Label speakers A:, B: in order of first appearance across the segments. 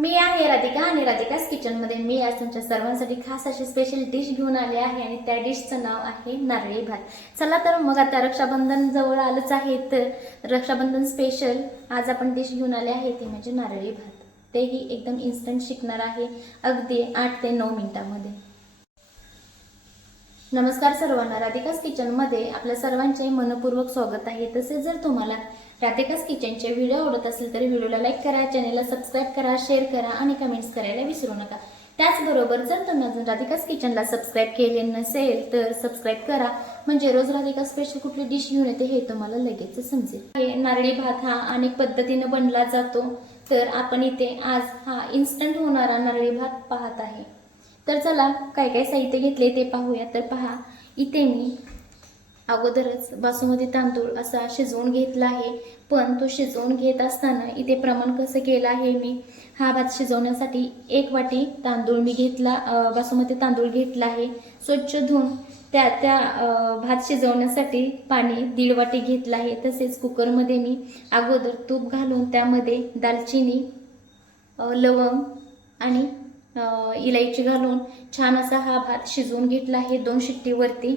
A: मी आहे राधिका आणि राधिकाच किचनमध्ये मी आज तुमच्या सर्वांसाठी खास अशी स्पेशल डिश घेऊन आले आहे आणि त्या डिशचं नाव आहे नारळी भात. चला तर मग आता रक्षाबंधन जवळ आलंच आहे तर रक्षाबंधन स्पेशल आज आपण डिश घेऊन आले आहे ते म्हणजे नारळी भात. तेही एकदम इन्स्टंट शिकणार आहे अगदी आठ ते नऊ मिनिटामध्ये. नमस्कार सर्वांना. राधिकास किचनमध्ये आपल्या सर्वांचे मनपूर्वक स्वागत आहे. तसेच जर तुम्हाला राधिकास किचनचे व्हिडिओ आवडत असेल तर व्हिडिओला लाईक करा चॅनेलला सबस्क्राईब करा शेअर करा आणि कमेंट्स करायला विसरू नका. त्याचबरोबर जर तुम्ही अजून राधिकास किचनला सबस्क्राईब केले नसेल तर सबस्क्राईब करा. म्हणजे रोज राधिका स्पेशल कुठली डिश घेऊन येते हे तुम्हाला लगेच समजेल. नारळी भात हा अनेक पद्धतीनं बनला जातो. तर आपण इथे आज हा इन्स्टंट होणारा नारळी भात पाहत आहे. तर चला काय काय साहित्य घेतले ते पाहूया. तर पहा इथे मी अगोदरच बासुमती तांदूळ असा शिजवून घेतला आहे. पण तो शिजवून घेत असताना इथे प्रमाण कसं केलं आहे मी? हा भात शिजवण्यासाठी एक वाटी तांदूळ मी घेतला बासुमती तांदूळ घेतला आहे. स्वच्छ धुवून त्या त्या भात शिजवण्यासाठी पाणी दीड वाटी घेतलं आहे. तसेच कुकरमध्ये मी अगोदर तूप घालून त्यामध्ये दालचिनी लवंग आणि इलायची घालून छान असा हा भात शिजवून घेतला आहे दोन शिट्टीवरती.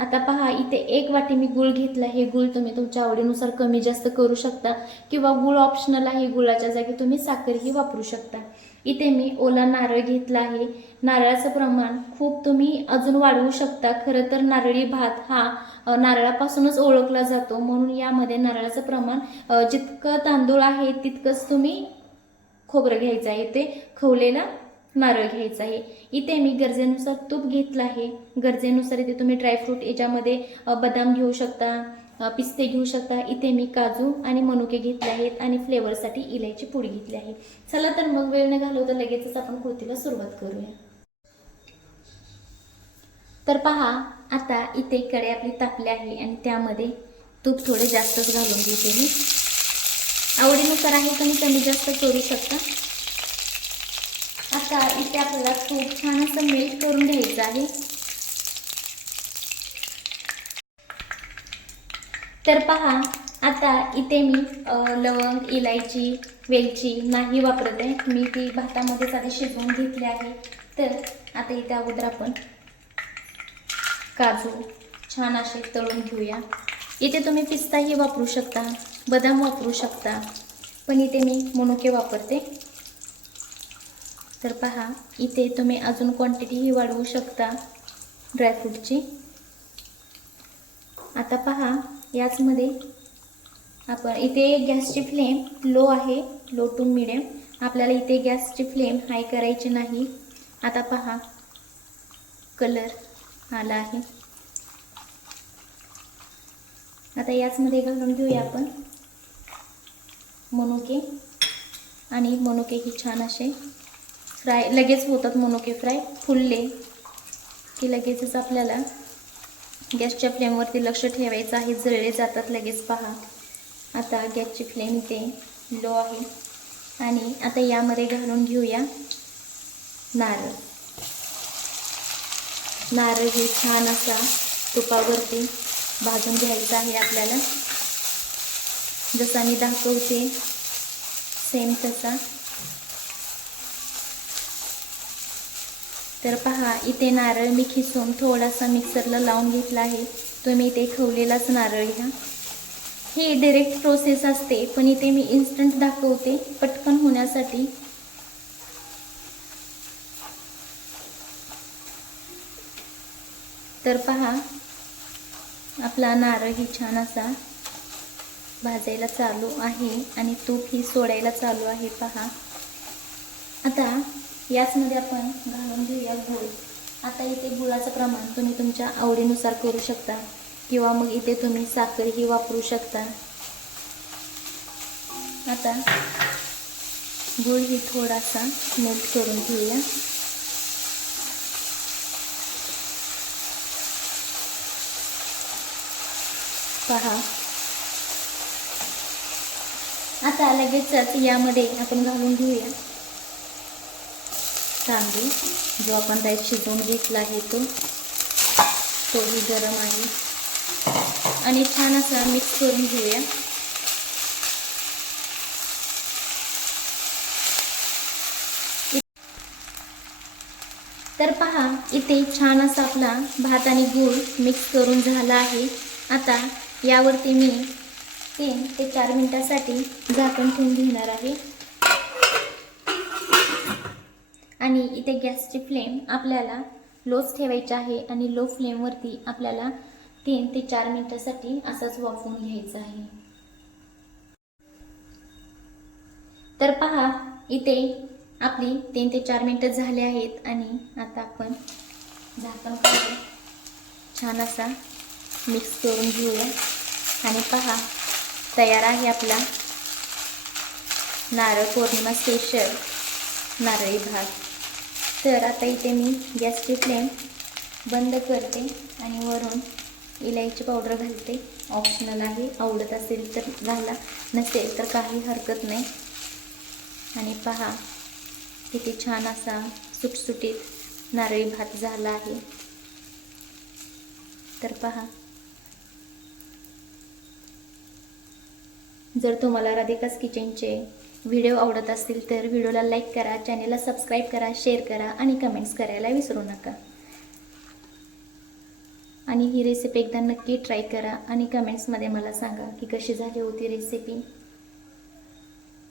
A: आता पहा इथे एक वाटी मी गुळ घेतला हे गुळ तुम्ही तुमच्या आवडीनुसार कमी जास्त करू शकता किंवा गुळ ऑप्शनल आहे. गुळाच्या जागी तुम्ही साखरही वापरू शकता. इथे मी ओला नारळ घेतला आहे. नारळाचं प्रमाण खूप तुम्ही अजून वाढवू शकता. खरं तर नारळी भात हा नारळापासूनच ओळखला जातो. म्हणून यामध्ये नारळाचं प्रमाण जितकं तांदूळ आहे तितकंच तुम्ही खोबरं घ्यायचं आहे. ते खवलेला नारळ घ्यायचा आहे. इथे मी गरजेनुसार तूप घेतलं आहे. गरजेनुसार इथे तुम्ही ड्रायफ्रूट याच्यामध्ये बदाम घेऊ शकता पिस्ते घेऊ शकता. इथे मी काजू आणि मनुके घेतले आहेत आणि फ्लेवरसाठी इलायची पूड घेतली आहे. चला तर मग वेळ न घालवता लगेचच आपण कृतीला सुरुवात करूया. तर पहा आता इथे कडे आपली तापली आहे आणि त्यामध्ये तूप थोडे जास्तच घालून घेते मी. आवडीनुसार आहे तुम्ही कमी जास्त करू शकता. आता इथे आपल्याला खूप छान असं मेल्ट करून घ्यायचं आहे. तर पहा आता इथे मी लवंग इलायची वेलची नाही वापरत आहे. मी ती भातामध्येच आधी शिजवून घेतली आहे. तर आता इथे अगोदर आपण काजू छान असे तळून घेऊया. इथे तुम्ही पिस्ताही वापरू शकता बदाम वापरू शकता. पण इथे मी मनुके वापरते. तर पहा इथे तुम्ही अजून क्वांटिटीही वाढवू शकता ड्रायफ्रूटची आता पहा याचमध्ये आपण इथे गॅसची फ्लेम लो आहे लो टू मिडियम आपल्याला इथे गॅसची फ्लेम हाय करायची नाही. आता पहा कलर आला आहे. आता याचमध्ये घालून घेऊया आपण. मनुके. आणि मनुके ही छान असे फ्राय लगेच होतात मनुके फ्राय फुलले की लगेचच आपल्याला गॅसच्या फ्लेमवरती लक्ष ठेवायचं आहे जळले जातात लगेच पहा. आता गॅसची फ्लेम इथे लो आहे. आणि आता यामध्ये घालून घेऊया नारळ. नारळ हे छान असा तुपावरती भाजून घ्यायचा आहे आपल्याला. जसा मी दाखवते सेम तसा. तर पहा इथे नारळ मी खिसून थोडासा मिक्सरला लावून घेतला आहे. तुम्ही इथे खवलेलाच नारळ घ्या. ही डायरेक्ट प्रोसेस असते पण इथे मी इन्स्टंट दाखवते पटकन होण्यासाठी. तर पहा आपला नारळ ही छान असा भाजायला चालू आहे आणि तूप ही सोडायला चालू आहे पहा. आता याचमध्ये आपण घालून घेऊया गूळ. आता इथे गुळाचं प्रमाण तुम्ही तुमच्या आवडीनुसार करू शकता. किंवा मग इथे तुम्ही साखरही वापरू शकता. आता गूळ ही थोडासा मेल्ट करून घेऊया. पहा. आता लगेचच यामध्ये आपण घालून घेऊया. तांदूळ जो आपण राईस शिजवून घेतला आहे तो. तोही गरम आहे. आणि छान असा मिक्स करून घेऊया. तर पहा इथे छान असा आपला भात आणि गूळ मिक्स करून झाला आहे. आता यावरती मी तीन ते चार मिनिटासाठी झाकण ठेवून घेणार आहे. आणि इथे गॅसची फ्लेम आपल्याला लोच ठेवायची आहे आणि लो फ्लेमवरती आपल्याला तीन ते चार मिनटासाठी असंच वाफवून घ्यायचं आहे. तर पहा इथे आपली तीन ते चार मिनटं झाले आहेत आणि आता आपण झाकण छान असा मिक्स करून घेऊया. आणि पहा तयार आहे आपला नारळ पौर्णिमा स्पेशल नारळी भात. तर आता इथे मी गॅसची फ्लेम बंद करते आणि वरून इलायची पावडर घालते. ऑप्शनल आहे. आवडत असेल तर घाला. नसेल तर काही हरकत नाही. आणि पहा किती छान असा सुटसुटीत नारळी भात झाला आहे. तर पहा. जर तुम्हाला राधिकास किचनचे व्हिडिओ आवडत असतील तर व्हिडिओला लाईक करा चॅनेलला सबस्क्राईब करा शेअर करा आणि कमेंट्स करायला विसरू नका. आणि ही रेसिपी एकदा नक्की ट्राय करा आणि कमेंट्समध्ये मला सांगा की कशी झाली होती रेसिपी